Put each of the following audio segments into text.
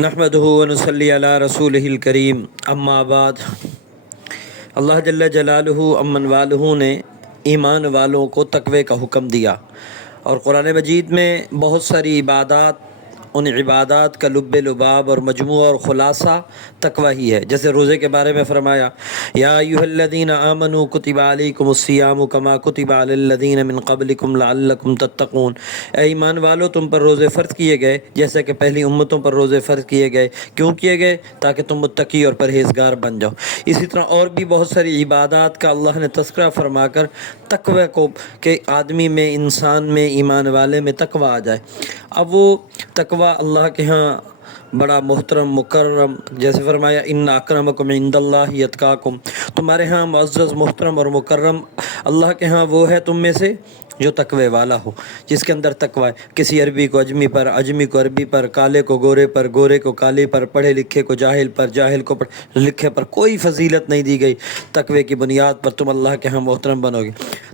نحمدہ ونصلی علی رسولہ الکریم، اما بعد۔ اللہ جل جلالہ امن والہ نے ایمان والوں کو تقوی کا حکم دیا، اور قرآن مجید میں بہت ساری عبادات، ان عبادات کا لب لباب اور مجموعہ اور خلاصہ تقوی ہی ہے۔ جیسے روزے کے بارے میں فرمایا، یا ایھا الذین آمنوا کتب علیکم الصیام کما کتب علی الذین من قبلکم لعلکم تتقون۔ اے ایمان والو، تم پر روزے فرض کیے گئے جیسے کہ پہلی امتوں پر روزے فرض کیے گئے۔ کیوں کیے گئے؟ تاکہ تم متقی اور پرہیزگار بن جاؤ۔ اسی طرح اور بھی بہت ساری عبادات کا اللہ نے تذکرہ فرما کر تقوی کو، کہ آدمی میں، انسان میں، ایمان والے میں تقوی آ جائے۔ اب وہ تقوی اللہ کے ہاں بڑا محترم مکرم، جیسے فرمایا ان اکرمکم عند اللہ اتقاکم، تمہارے ہاں معزز، محترم اور مکرم اللہ کے ہاں وہ ہے تم میں سے جو تقوی والا ہو، جس کے اندر تقوی ہے۔ کسی عربی کو اجمی پر، اجمی کو عربی پر، کالے کو گورے پر، گورے کو کالے پر، پڑھے لکھے کو جاہل پر، جاہل کو پڑھے لکھے پر، کوئی فضیلت نہیں دی گئی۔ تقوی کی بنیاد پر تم اللہ کے ہاں محترم بنو گے۔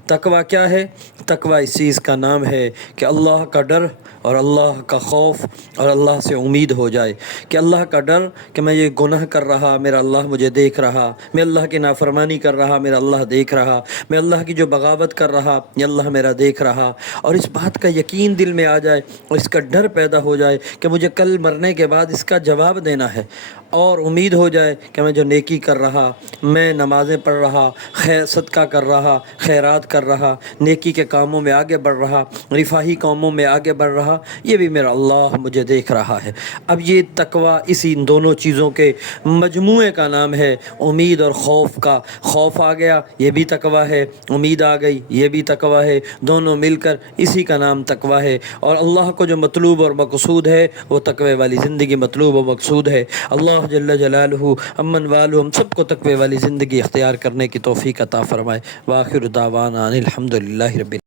تقوی کیا ہے؟ تقوی اس چیز کا نام ہے کہ اللہ کا ڈر اور اللہ کا خوف اور اللہ سے امید ہو جائے، کہ اللہ کا ڈر کہ میں یہ گناہ کر رہا، میرا اللہ مجھے دیکھ رہا، میں اللہ کی نافرمانی کر رہا، میرا اللہ دیکھ رہا، میں اللہ کی جو بغاوت کر رہا، یہ اللہ میرا دیکھ رہا، اور اس بات کا یقین دل میں آ جائے اور اس کا ڈر پیدا ہو جائے کہ مجھے کل مرنے کے بعد اس کا جواب دینا ہے، اور امید ہو جائے کہ میں جو نیکی کر رہا، میں نمازیں پڑھ رہا، خیر صدقہ کر رہا، خیرات کر رہا، نیکی کے کاموں میں آگے بڑھ رہا، رفاہی کاموں میں آگے بڑھ رہا، یہ بھی میرا اللہ مجھے دیکھ رہا ہے۔ اب یہ تقوی اسی دونوں چیزوں کے مجموعے کا نام ہے، امید اور خوف کا۔ خوف آ گیا، یہ بھی تقوی ہے، امید آ گئی، یہ بھی تقوی ہے، دونوں مل کر اسی کا نام تقوی ہے۔ اور اللہ کو جو مطلوب اور مقصود ہے وہ تقوی والی زندگی مطلوب و مقصود ہے۔ اللہ جل جلالہ امن والو ہم سب کو تقوی والی زندگی اختیار کرنے کی توفیق عطا فرمائے۔ وآخر دعوانا ان الحمد للہ رب العالمین۔